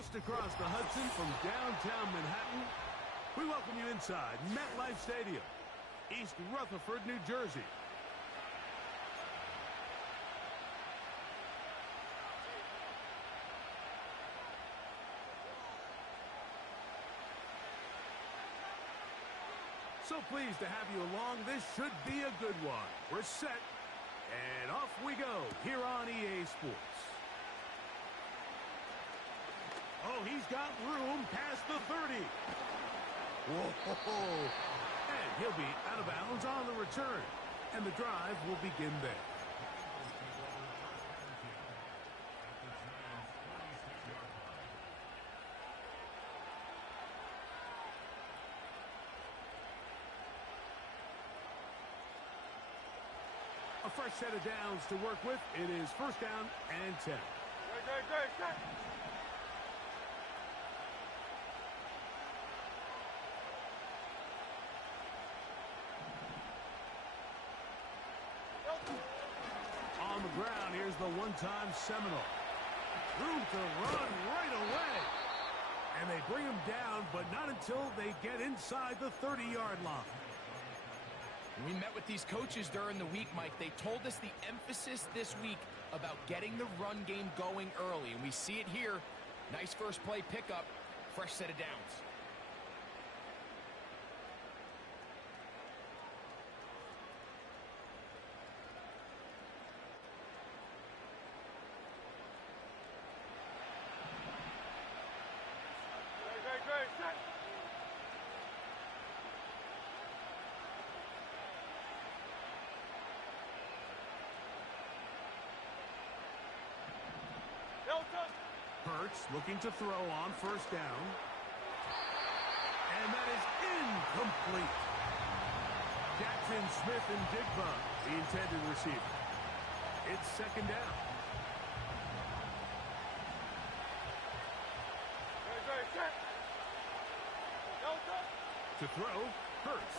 Just across the Hudson from downtown Manhattan, we welcome you inside MetLife Stadium, East Rutherford, New Jersey. So pleased to have you along. This should be a good one. We're set, and off we go here on EA Sports. Oh, he's got room past the 30. Whoa! And he'll be out of bounds on the return, and the drive will begin there. A fresh set of downs to work with. It is first down and 10. Great. On the ground, here's the one-time Seminole. Room to run right away. And they bring him down, but not until they get inside the 30-yard line. We met with these coaches during the week, Mike. They told us the emphasis this week about getting the run game going early, and we see it here. Nice first play pickup, fresh set of downs. Great. Hurts looking to throw on first down. And that is incomplete. Jackson, Smith, and Digba, the intended receiver. It's second down. To throw, Hurts.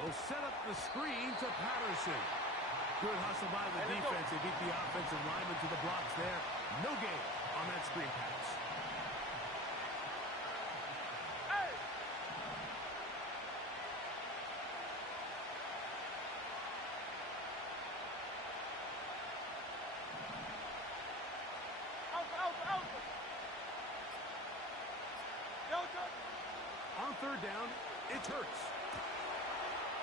They'll set up the screen to Patterson. Good hustle by the defense. They beat the offensive lineman to the blocks there. No gain on that screen pass. Hey! On third down, it's Hurts.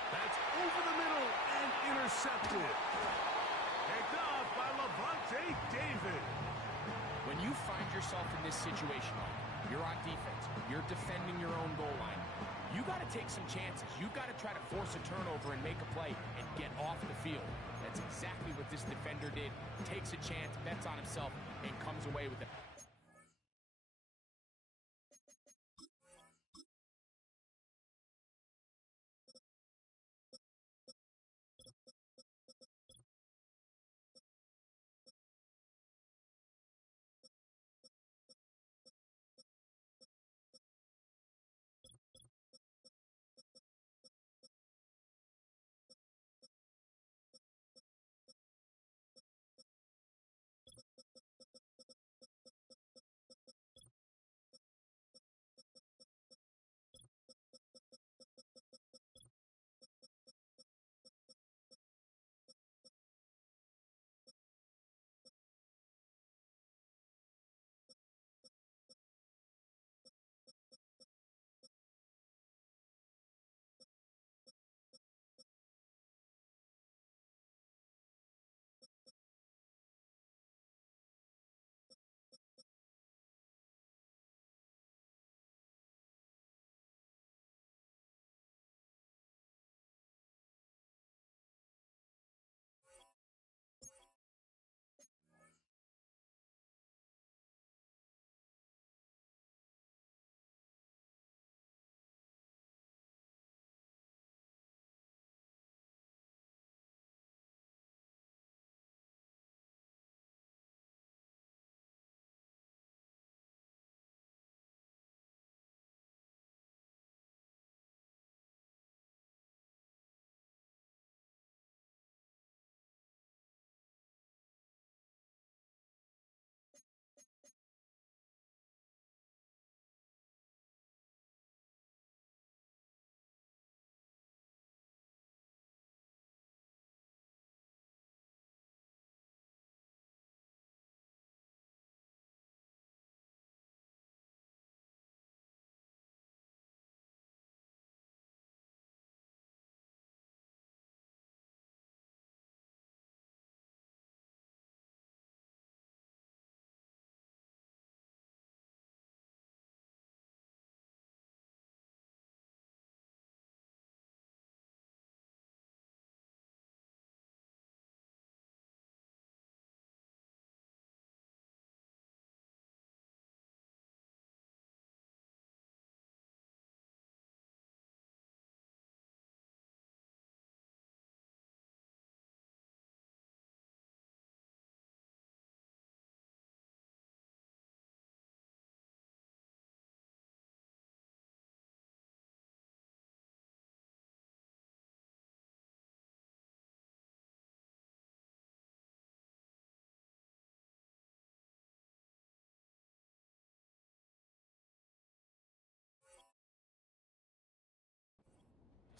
That's over the middle and intercepted. Picked off by Levante David. When you find yourself in this situation, you're on defense, you're defending your own goal line, you got to take some chances. You got to try to force a turnover and make a play and get off the field. That's exactly what this defender did. Takes a chance, bets on himself, and comes away with it.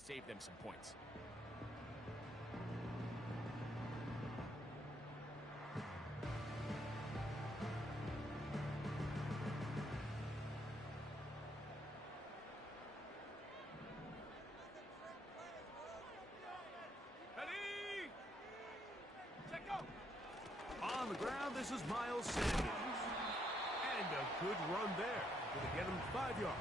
save them some points. On the ground, this is Miles Sanders. And a good run there. Going to get him 5 yards.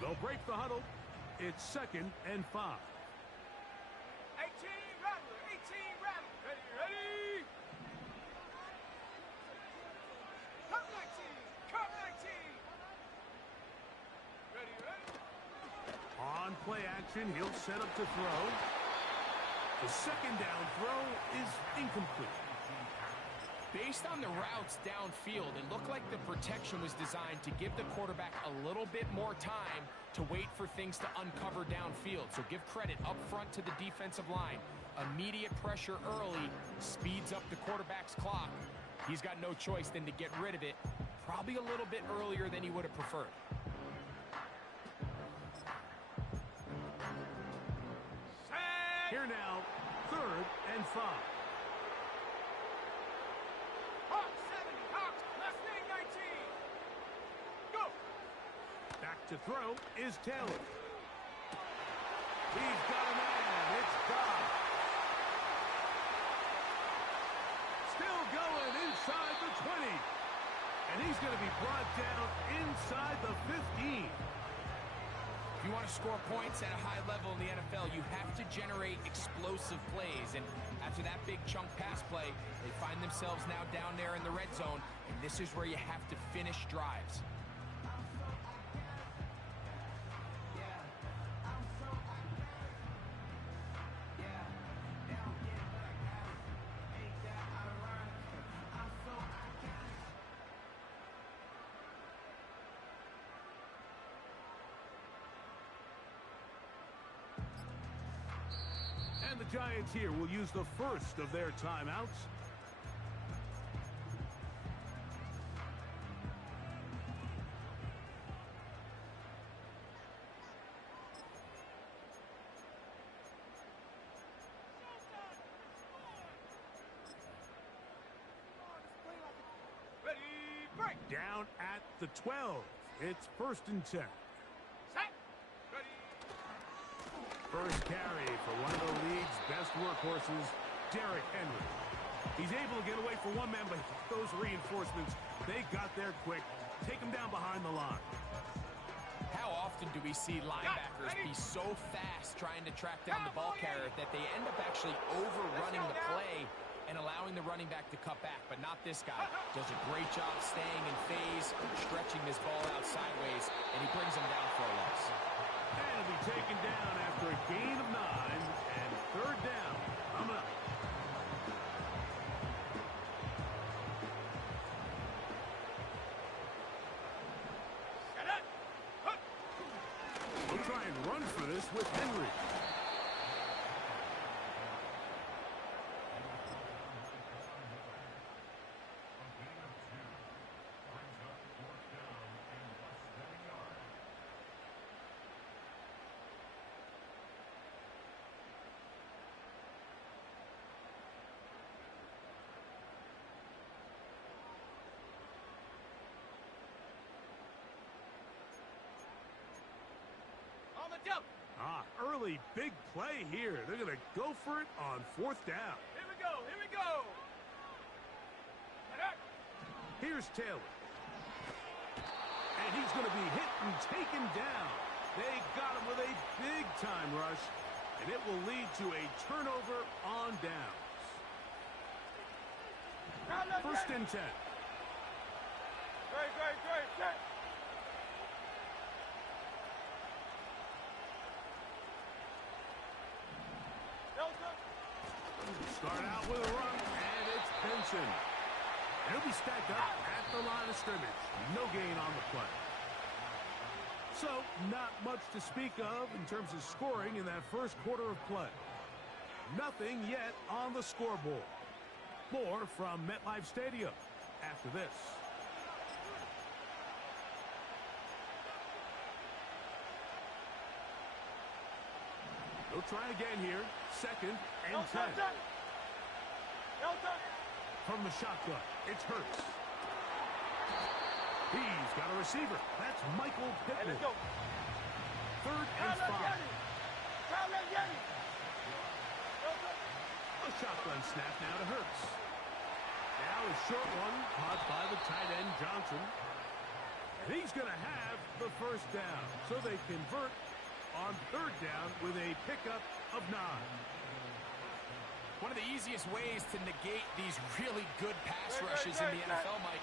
They'll break the huddle. It's 2nd and 5. 18 Rattler, 18 Rattler. Ready. Cut 19, cut 19. Ready. On play action, he'll set up to throw. The 2nd down throw is incomplete. Based on the routes downfield, it looked like the protection was designed to give the quarterback a little bit more time to wait for things to uncover downfield. So give credit up front to the defensive line. Immediate pressure early speeds up the quarterback's clock. He's got no choice than to get rid of it, probably a little bit earlier than he would have preferred. Here now, 3rd and 5. Hawks 70, Hawks, last thing 19. Go. Back to throw is Taylor. He's got a man. It's God. Still going inside the 20. And he's going to be brought down inside the 15. If you want to score points at a high level in the NFL, you have to generate explosive plays. And after that big chunk pass play, they find themselves now down there in the red zone. And this is where you have to finish drives. And the Giants here will use the first of their timeouts. Ready, break. Down at the 12. It's 1st and 10. Set. Ready. First carry for one of the league's best workhorses, Derrick Henry. He's able to get away for one man, but those reinforcements, they got there quick. Take him down behind the line. How often do we see linebackers be so fast trying to track down the ball carrier that they end up actually overrunning the play and allowing the running back to cut back? But not this guy. Does a great job staying in phase, stretching this ball out sideways, and he brings him down for a loss. And he'll be taken down after a gain of 9 and 3rd down. Coming up. We'll try and run for this with Henry. On the jump. Early big play here. They're going to go for it on 4th down. Here we go, here we go. Here's Taylor. And he's going to be hit and taken down. They got him with a big-time rush, and it will lead to a turnover on downs. 1st and 10. Great, set. Start out with a run, and it's Benson. He'll be stacked up at the line of scrimmage. No gain on the play. So, not much to speak of in terms of scoring in that first quarter of play. Nothing yet on the scoreboard. More from MetLife Stadium after this. They'll try again here. Second and 10. From the shotgun, it's Hurts. He's got a receiver. That's Michael Pittman. Third and 5. A shotgun snap now to Hurts. Now a short one caught by the tight end Johnson. And he's going to have the first down. So they convert on third down with a pickup of 9. One of the easiest ways to negate these really good pass rushes in the NFL, Mike,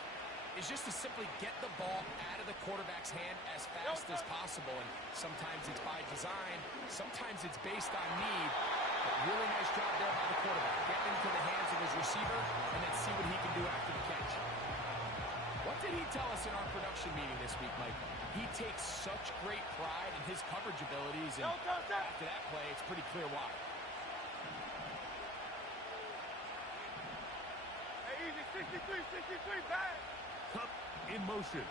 is just to simply get the ball out of the quarterback's hand as fast as possible. And sometimes it's by design, sometimes it's based on need. But really nice job there by the quarterback. Get into the hands of his receiver and then see what he can do after the catch. What did he tell us in our production meeting this week, Mike? He takes such great pride in his coverage abilities, and after that play, it's pretty clear why. Hey, easy, 63, back. Cup in motion.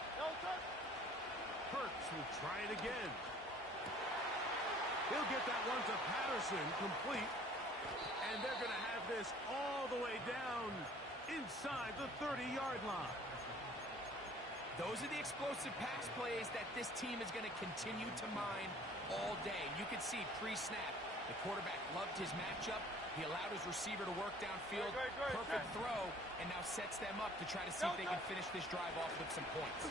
Hurts will try it again. He'll get that one to Patterson, complete. And they're going to have this all the way down inside the 30-yard line. Those are the explosive pass plays that this team is going to continue to mine all day. You can see pre-snap, the quarterback loved his matchup. He allowed his receiver to work downfield. Perfect throw, and now sets them up to try to see if they can finish this drive off with some points.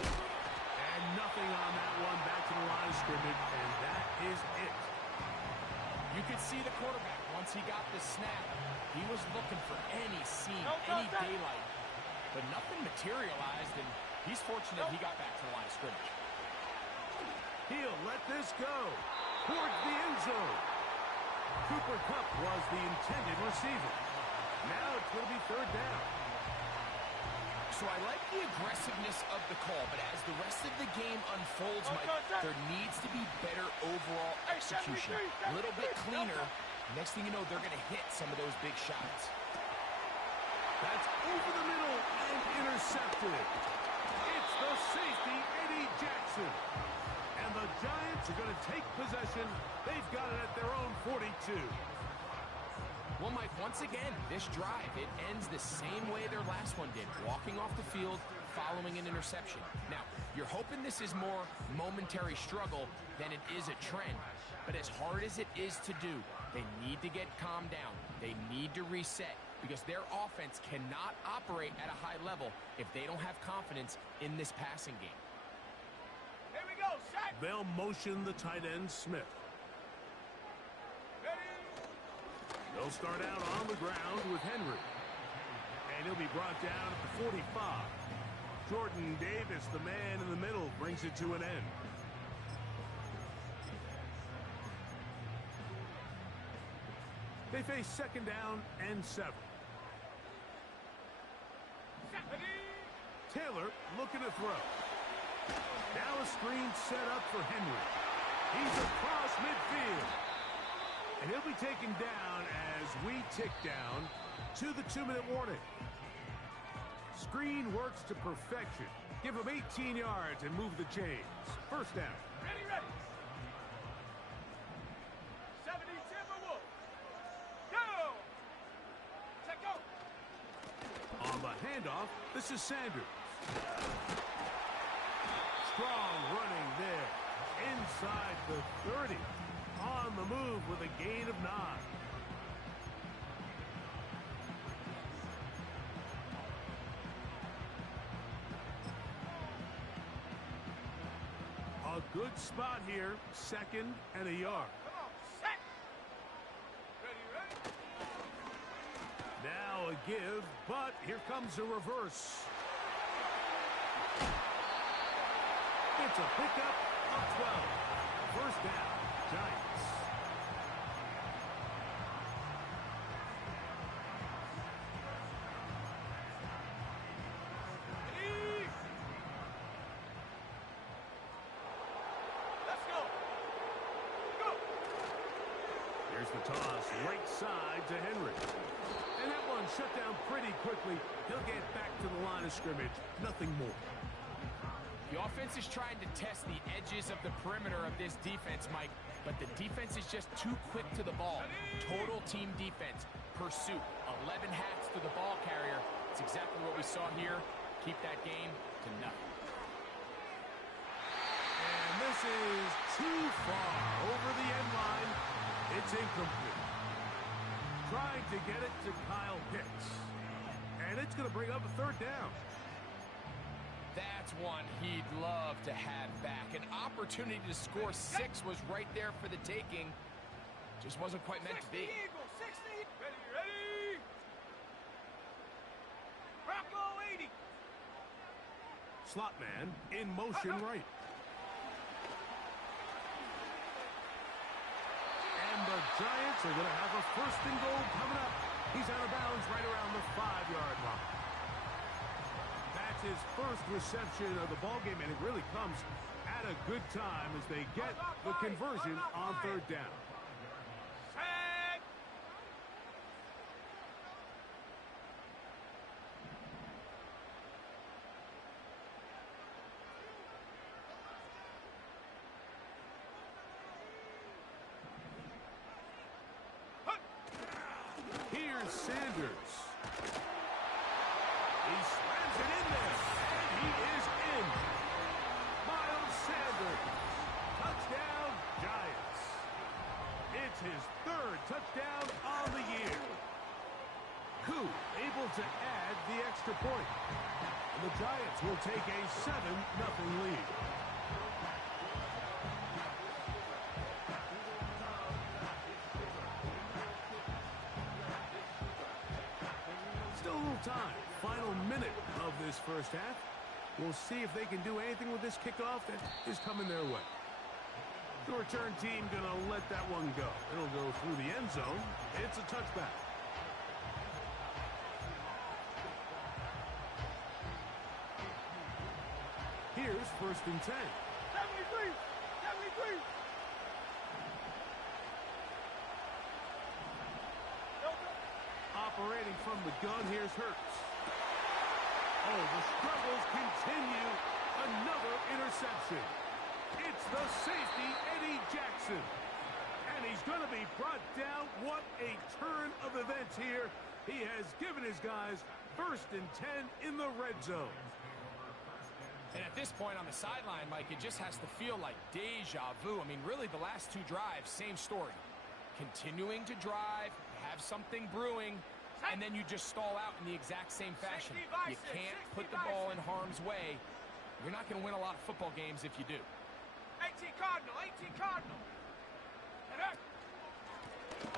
And nothing on that one, back to the line of scrimmage, and that is it. You could see the quarterback, once he got the snap, he was looking for any seam, any daylight. But nothing materialized, and he's fortunate he got back to the line of scrimmage. He'll let this go towards the end zone. Cooper Kupp was the intended receiver. Now it's going to be third down. So I like the aggressiveness of the call, but as the rest of the game unfolds, Mike, there needs to be better overall execution. A little bit cleaner. Next thing you know, they're going to hit some of those big shots. That's over the middle and intercepted. It's the safety, Eddie Jackson. And the Giants are going to take possession. They've got it at their own 42. Well, Mike, once again, this drive, it ends the same way their last one did, walking off the field, following an interception. Now, you're hoping this is more momentary struggle than it is a trend. But as hard as it is to do, they need to get calmed down. They need to reset, because their offense cannot operate at a high level if they don't have confidence in this passing game. Here we go, set. They'll motion the tight end, Smith. They'll start out on the ground with Henry. And he'll be brought down at the 45. Jordan Davis, the man in the middle, brings it to an end. They face second down and 7. Taylor looking to throw. Now a screen set up for Henry. He's across midfield. And he'll be taken down as we tick down to the 2-minute warning. Screen works to perfection. Give him 18 yards and move the chains. First down. Ready. 70 Timberwolves. Go! Set go! On the handoff, this is Sanders. Strong running there. Inside the 30. On the move with a gain of 9. A good spot here. Second and a yard. Come on, set. Ready. Now a give, but here comes a reverse. It's a pickup of 12. First down, Giants. Here's the toss, right side to Henry. And that one shut down pretty quickly. He'll get back to the line of scrimmage. Nothing more. The offense is trying to test the edges of the perimeter of this defense, Mike, but the defense is just too quick to the ball. Total team defense, pursuit, 11 hats to the ball carrier. It's exactly what we saw here. Keep that game to nothing. And this is too far over the end line. It's incomplete. Trying to get it to Kyle Pitts. And it's going to bring up a third down. That's one he'd love to have back. An opportunity to score 6 was right there for the taking. Just wasn't quite meant to be. 60 Eagles, 60. Ready. Bronco 80. Slot man in motion right. And the Giants are going to have a first and goal coming up. He's out of bounds right around the 5-yard line. That's his first reception of the ballgame, and it really comes at a good time as they get the conversion on third down. Set. Here's Sanders. He slams it in there, and he is in. Miles Sanders. Touchdown, Giants. It's his third touchdown on the year. Koo able to add the extra point. And the Giants will take a 7-0 lead. Still a little time. Final minute of this first half. We'll see if they can do anything with this kickoff that is coming their way. The return team going to let that one go. It'll go through the end zone. It's a touchback. Here's first and 10. 73. 73. Operating from the gun, here's Hurts. Oh, the struggles continue. Another interception. It's the safety, Eddie Jackson. And he's going to be brought down. What a turn of events here. He has given his guys first and 10 in the red zone. And at this point on the sideline, Mike, it just has to feel like deja vu. I mean, really, the last 2 drives, same story. Continuing to drive, have something brewing, and then you just stall out in the exact same fashion. You can't put the ball in harm's way. You're not going to win a lot of football games if you do. 18 Cardinal, 18 Cardinal.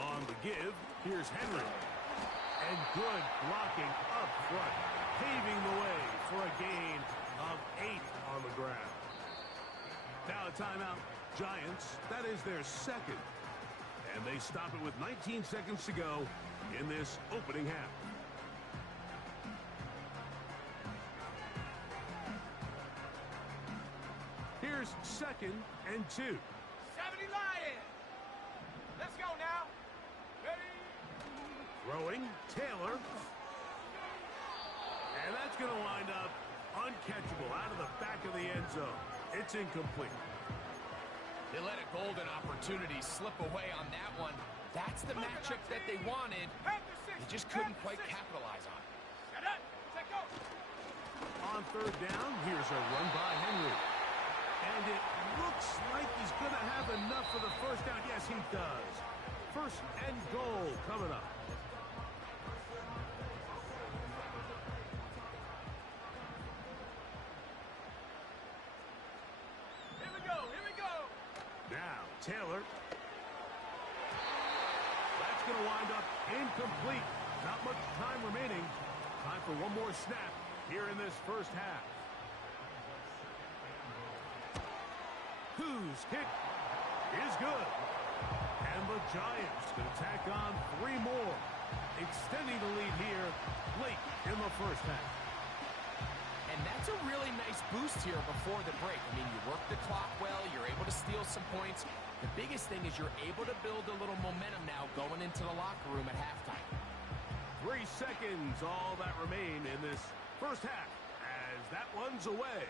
On the give, here's Henry. And good blocking up front, paving the way for a gain of 8 on the ground. Now a timeout. Giants, that is their second. And they stop it with 19 seconds to go in this opening half. Here's second and 2. 70 Lions. Let's go now. Ready. Throwing, Taylor. And that's going to wind up uncatchable out of the back of the end zone. It's incomplete. They let a golden opportunity slip away on that one. That's the matchup that they wanted. They just couldn't quite capitalize on it. On third down, here's a run by Henry. And it looks like he's going to have enough for the first down. Yes, he does. First and goal coming up. Here we go, here we go. Now, Taylor. That's going to wind up incomplete. Not much time remaining. Time for one more snap here in this first half. Whose kick is good. And the Giants going to tack on 3 more, extending the lead here late in the first half. And that's a really nice boost here before the break. I mean, you work the clock well, you're able to steal some points. The biggest thing is you're able to build a little momentum now going into the locker room at halftime. 3 seconds, all that remain in this first half as that one's away.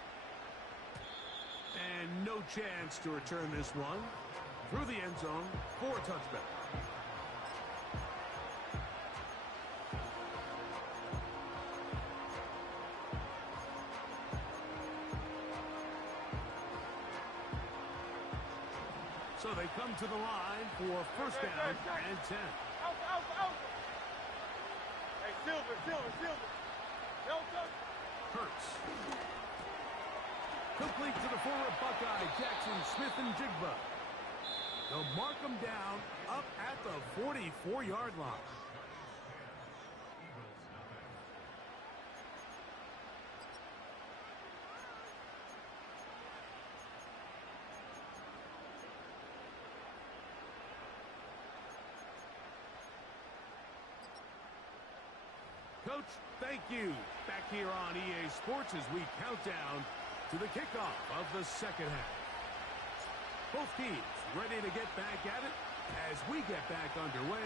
And no chance to return this one through the end zone for a touchback. So they come to the line for first down and 10. Out. Hey, Silver. No touch. Hurts. Complete to the former Buckeye, Jackson Smith-Njigba. They'll mark him down up at the 44-yard line. Coach, thank you. Back here on EA Sports as we count down to the kickoff of the second half. Both teams ready to get back at it as we get back underway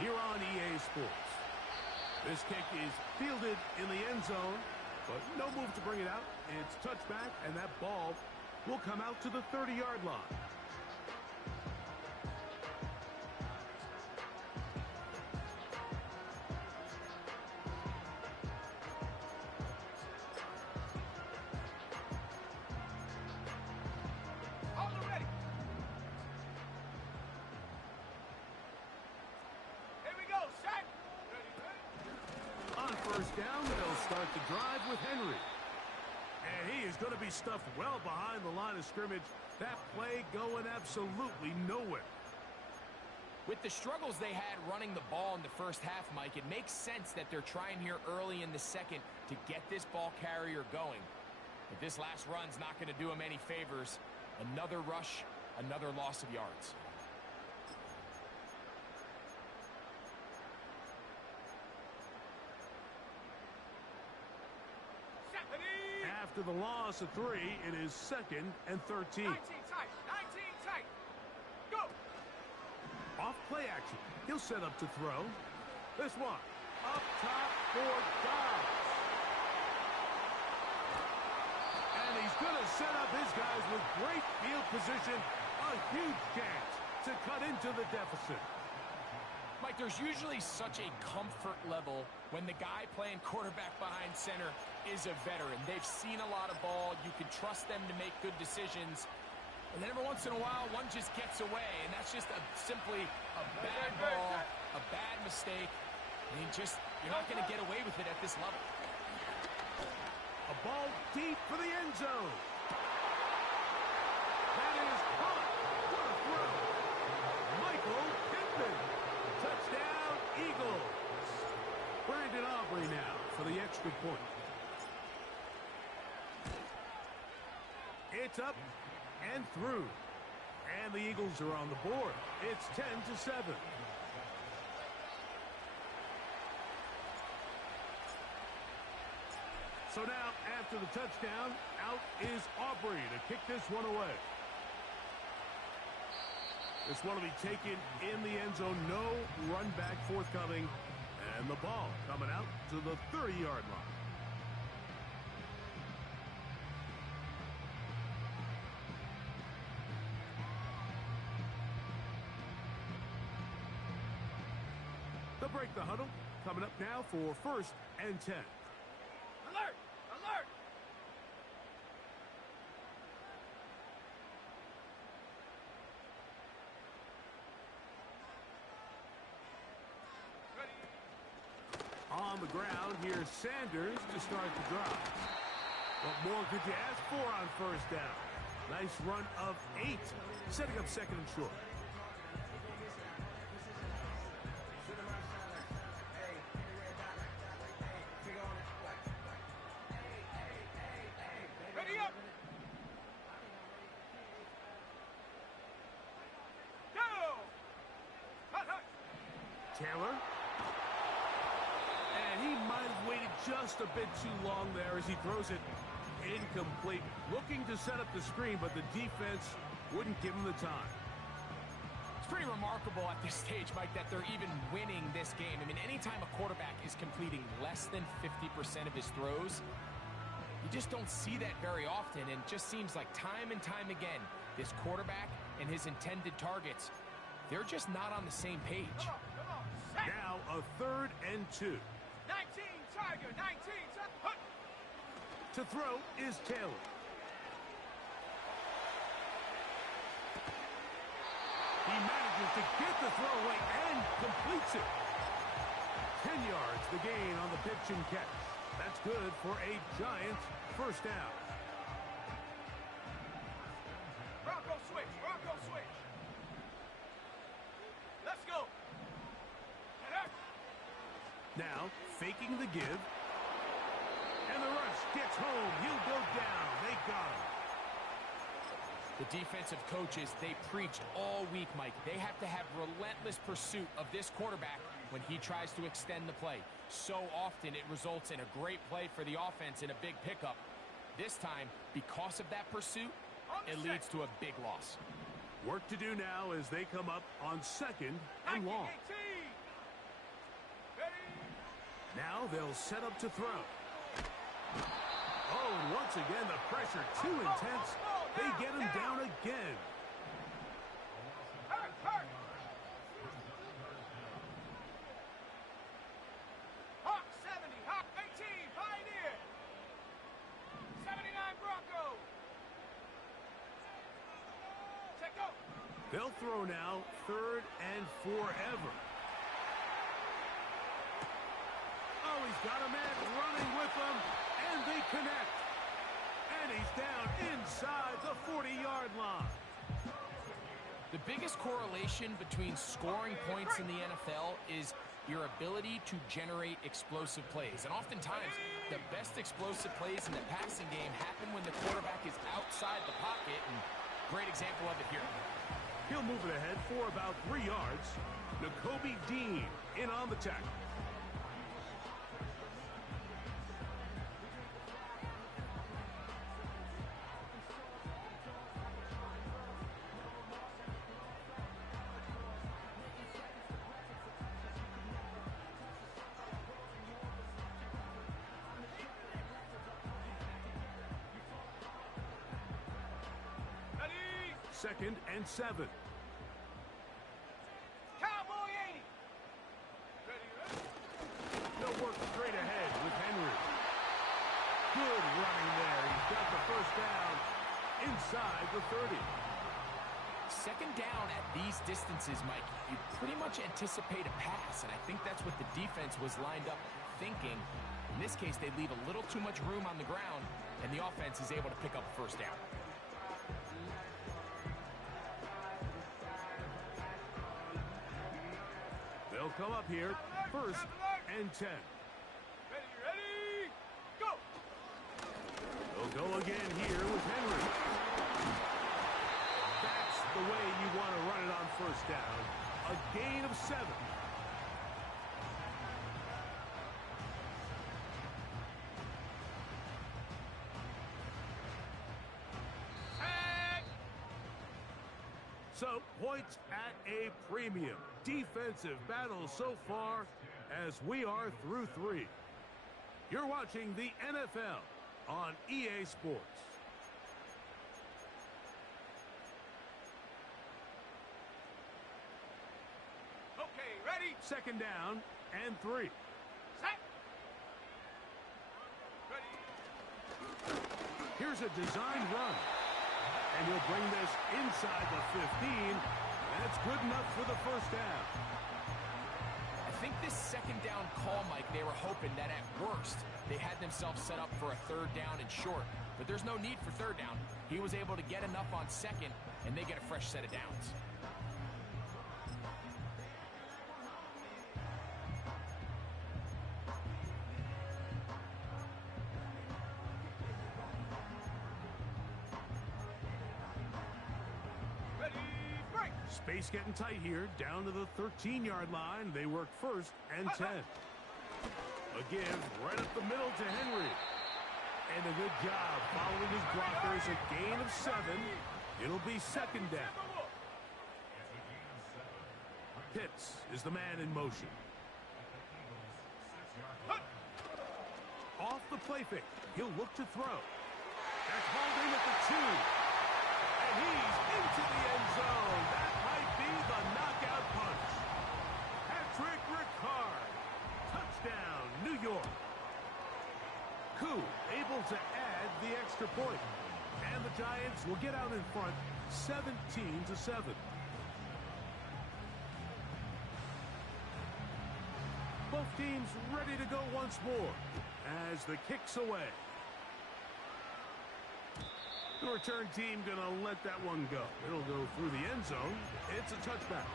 here on EA Sports. This kick is fielded in the end zone, but no move to bring it out. It's touchback, and that ball will come out to the 30-yard line. First down, they'll start the drive with Henry. And he is going to be stuffed well behind the line of scrimmage. That play going absolutely nowhere. With the struggles they had running the ball in the first half, Mike, it makes sense that they're trying here early in the second to get this ball carrier going. But this last run's not going to do him any favors. Another rush, another loss of yards. After the loss of 3, it is 2nd and 13. 19 tight. Go. Off play action. He'll set up to throw. This one up top for Dobbs. And he's going to set up his guys with great field position. A huge chance to cut into the deficit. Mike, there's usually such a comfort level when the guy playing quarterback behind center is a veteran. They've seen a lot of ball. You can trust them to make good decisions. And then every once in a while, one just gets away, and that's just simply a bad ball, a bad mistake. I mean, you're not going to get away with it at this level. A ball deep for the end zone. That is caught. What a throw. Michael Pittman. Touchdown, Eagles. Brandon Aubrey now for the extra point. It's up and through. And the Eagles are on the board. It's 10-7. So now, after the touchdown, out is Aubrey to kick this one away. This one will be taken in the end zone. No run back forthcoming. And the ball coming out to the 30-yard line. They'll break the huddle. Coming up now for 1st and 10. Alert! On the ground, here's Sanders to start the drive. What more could you ask for on first down? Nice run of 8, setting up 2nd and short. Ready up! Go! Hut! Taylor. And he might have waited just a bit too long there as he throws it incomplete. Looking to set up the screen, but the defense wouldn't give him the time. It's pretty remarkable at this stage, Mike, that they're even winning this game. I mean, anytime a quarterback is completing less than 50% of his throws, you just don't see that very often, and it just seems like time and time again, this quarterback and his intended targets, they're just not on the same page. Come on, set. Now a 3rd and 2. 19 Tiger, 19 Tiger. To throw is Taylor. He manages to get the throw away and completes it. 10 yards the gain on the pitch and catch. That's good for a Giants first down. Bronco switch, Bronco switch. Let's go. Now faking the give. And the rush gets home. He'll go down. They got him. The defensive coaches, they preach all week, Mike. They have to have relentless pursuit of this quarterback when he tries to extend the play. So often it results in a great play for the offense and a big pickup. This time, because of that pursuit, it leads to a big loss. Work to do now as they come up on 2nd and long. Now they'll set up to throw. Oh, and once again, the pressure too intense. They get him down again. Hawk 70, Hawk 18, Pioneer. 79 Bronco. Check go. They'll throw now 3rd and forever. Oh, he's got a man running with them, and they connect. And he's down inside the 40-yard line. The biggest correlation between scoring points in the NFL is your ability to generate explosive plays. And oftentimes, the best explosive plays in the passing game happen when the quarterback is outside the pocket, and great example of it here. He'll move it ahead for about 3 yards. Nakobe Dean in on the tackle. Ready. 2nd and 7. Cowboy 80. Ready. They'll work straight ahead with Henry. Good running there. He's got the first down inside the 30. 2nd down at these distances, Mike, you pretty much anticipate a pass, and I think that's what the defense was lined up thinking. In this case, they leave a little too much room on the ground, and the offense is able to pick up a first down. They'll come up here 1st and 10. Ready, go. They'll go again here with Henry. That's the way you want to run it on first down. A gain of 7. So, points at a premium. Defensive battle so far as we are through 3. You're watching the NFL on EA Sports. Okay, ready. 2nd down and 3. Set. Ready. Here's a designed run. And he'll bring this inside the 15. That's good enough for the first down. I think this 2nd down call, Mike, they were hoping that at worst they had themselves set up for a 3rd down and short. But there's no need for 3rd down. He was able to get enough on 2nd, and they get a fresh set of downs. Space getting tight here, down to the 13-yard line. They work 1st and 10. A give right up the middle to Henry. And a good job following his blockers. A gain of 7. It'll be second down. Pitts is the man in motion. Off the play fake. He'll look to throw. That's hauled in at the 2. And he's into the end zone. That might be the knockout punch. Patrick Ricard. Touchdown, New York. Koo able to add the extra point. And the Giants will get out in front 17-7. Both teams ready to go once more as the kick's away. The return team gonna let that one go. It'll go through the end zone. It's a touchback.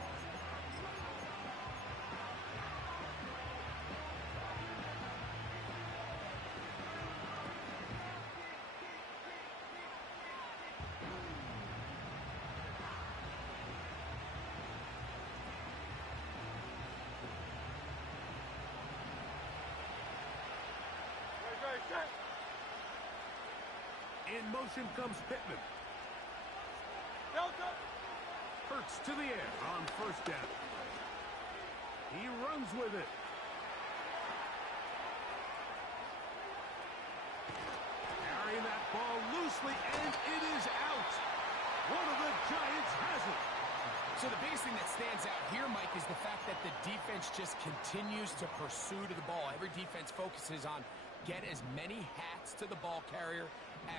In motion comes Pittman. Hurts to the air on first down. He runs with it. Carrying that ball loosely, and it is out. One of the Giants has it. So the biggest thing that stands out here, Mike, is the fact that the defense just continues to pursue to the ball. Every defense focuses on get as many hats to the ball carrier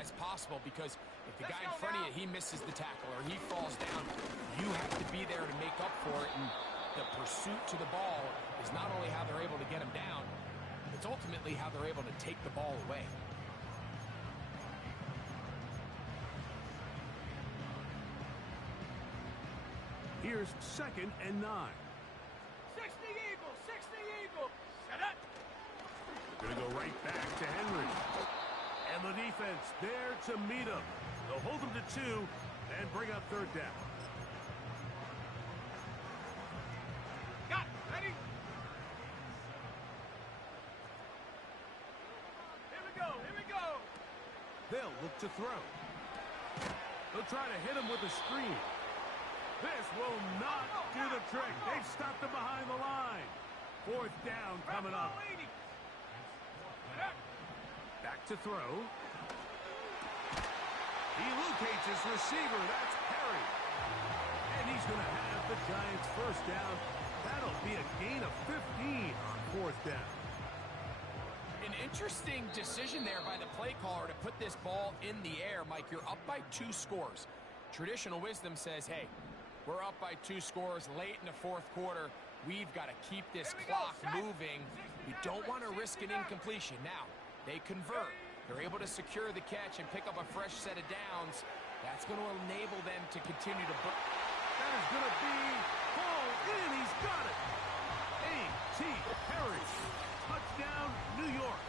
as possible, because if the guy in front of you, he misses the tackle or he falls down, you have to be there to make up for it. And the pursuit to the ball is not only how they're able to get him down, it's ultimately how they're able to take the ball away. Here's 2nd and 9. 60 Eagles, 60 Eagles. Set up. Gonna go right back to Henry. And the defense there to meet him. They'll hold him to 2 and bring up third down. Got it. Ready? Here we go. Here we go. They'll look to throw. They'll try to hit him with a screen. This will not do the trick. They've stopped him behind the line. 4th down coming up. Back to throw. He locates his receiver. That's Perry. And he's going to have the Giants first down. That'll be a gain of 15 on 4th down. An interesting decision there by the play caller to put this ball in the air. Mike, you're up by 2 scores. Traditional wisdom says, hey, we're up by 2 scores late in the 4th quarter. We've got to keep this clock moving. We don't want to risk an incompletion. Now, they convert. They're able to secure the catch and pick up a fresh set of downs. That's going to enable them to continue to... That is going to be hauled in. He's got it. A.T. Perry. Touchdown, New York.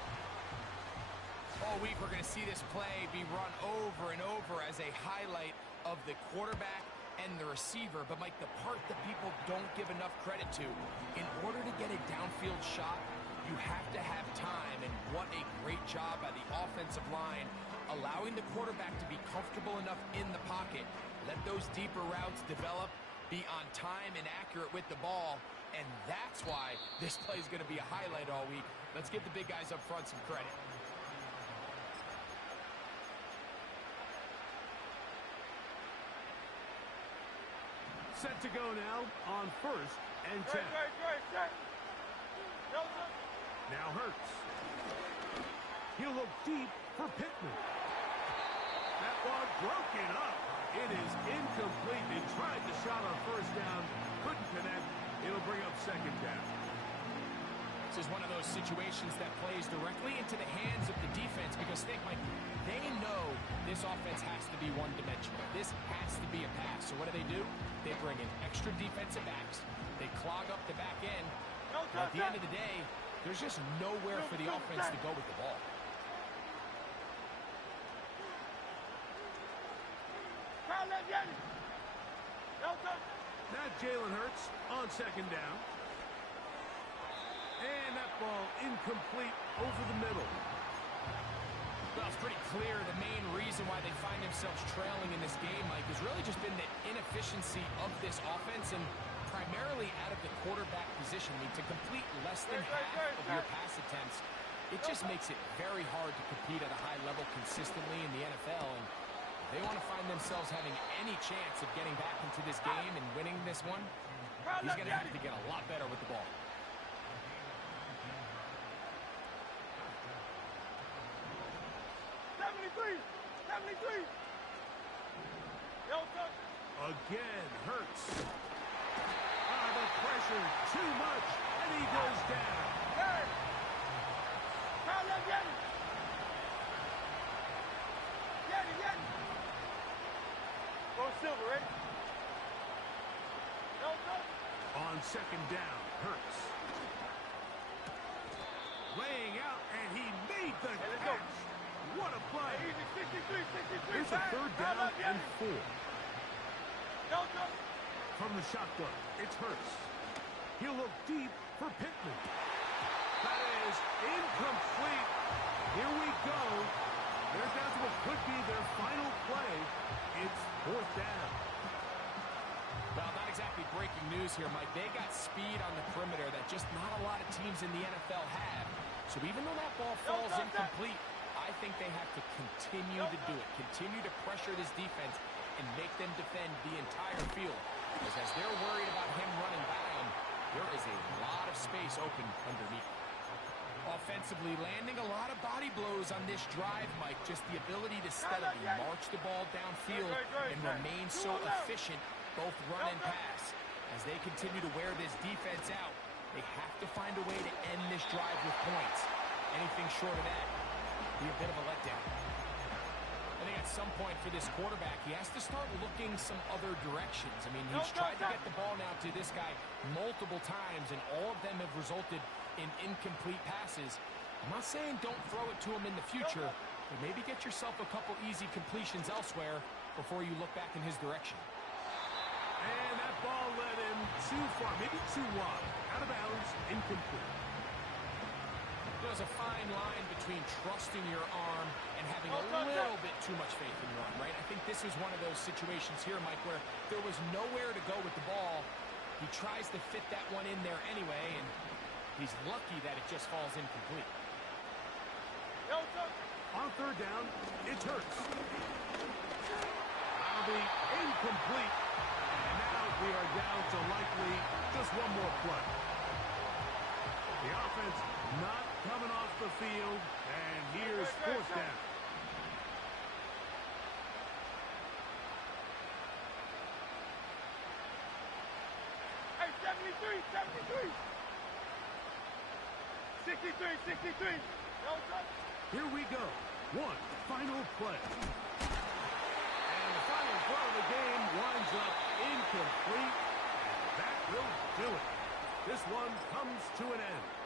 All week, we're going to see this play be run over and over as a highlight of the quarterback and the receiver. But, Mike, the part that people don't give enough credit to, in order to get a downfield shot, you have to have time, and what a great job by the offensive line, allowing the quarterback to be comfortable enough in the pocket, let those deeper routes develop, be on time and accurate with the ball, and that's why this play is going to be a highlight all week. Let's give the big guys up front some credit. Set to go now on 1st and 10. Now Hurts. He'll look deep for Pittman. That ball broken up. It is incomplete. They tried the shot on first down. Couldn't connect. It'll bring up second down. This is one of those situations that plays directly into the hands of the defense, because think, Mike, they know this offense has to be one-dimensional. This has to be a pass. So what do? They bring in extra defensive backs. They clog up the back end. At the end of the day, there's just nowhere for the offense to go with the ball. Now Jalen Hurts on second down. And that ball incomplete over the middle. Well, it's pretty clear the main reason why they find themselves trailing in this game, Mike, has really just been the inefficiency of this offense and primarily out of the quarterback position. I mean, to complete less than half of your pass attempts, it just makes it very hard to compete at a high level consistently in the NFL. And if they want to find themselves having any chance of getting back into this game and winning this one, he's going to have to get a lot better with the ball. Again, Hurts. The pressure, too much, and he goes down. On second down, Hurts. Laying out, and he made the catch. What a play. Here's a third down and 4. From the shotgun, it's Hurts. He'll look deep for Pittman. That is incomplete. Here we go. They're down to what could be their final play. It's fourth down. Well, not exactly breaking news here, Mike. They got speed on the perimeter that just not a lot of teams in the NFL have. So even though that ball falls incomplete, I think they have to continue to do it. Continue to pressure this defense and make them defend the entire field. Because as they're worried about him running by them, there is a lot of space open underneath. Offensively, landing a lot of body blows on this drive, Mike. Just the ability to steadily march the ball downfield and remain so efficient, both run and pass. As they continue to wear this defense out, they have to find a way to end this drive with points. Anything short of that would be a bit of a letdown. I think at some point for this quarterback, he has to start looking some other directions. I mean, he's tried to get the ball now to this guy multiple times, and all of them have resulted in incomplete passes. I'm not saying don't throw it to him in the future, but maybe get yourself a couple easy completions elsewhere before you look back in his direction. And that ball led him too far, maybe too wide. Out of bounds, incomplete. There's a fine line between trusting your arm and having a little bit too much faith in your arm, right? I think this is one of those situations here, Mike, where there was nowhere to go with the ball. He tries to fit that one in there anyway, and he's lucky that it just falls incomplete. On third down, it's Hurts. That'll be incomplete. And now we are down to likely just one more play. The offense not coming off the field, and here's fourth down. Hey, 73. 63. Here we go. One final play. And the final throw of the game winds up incomplete. And that will do it. This one comes to an end.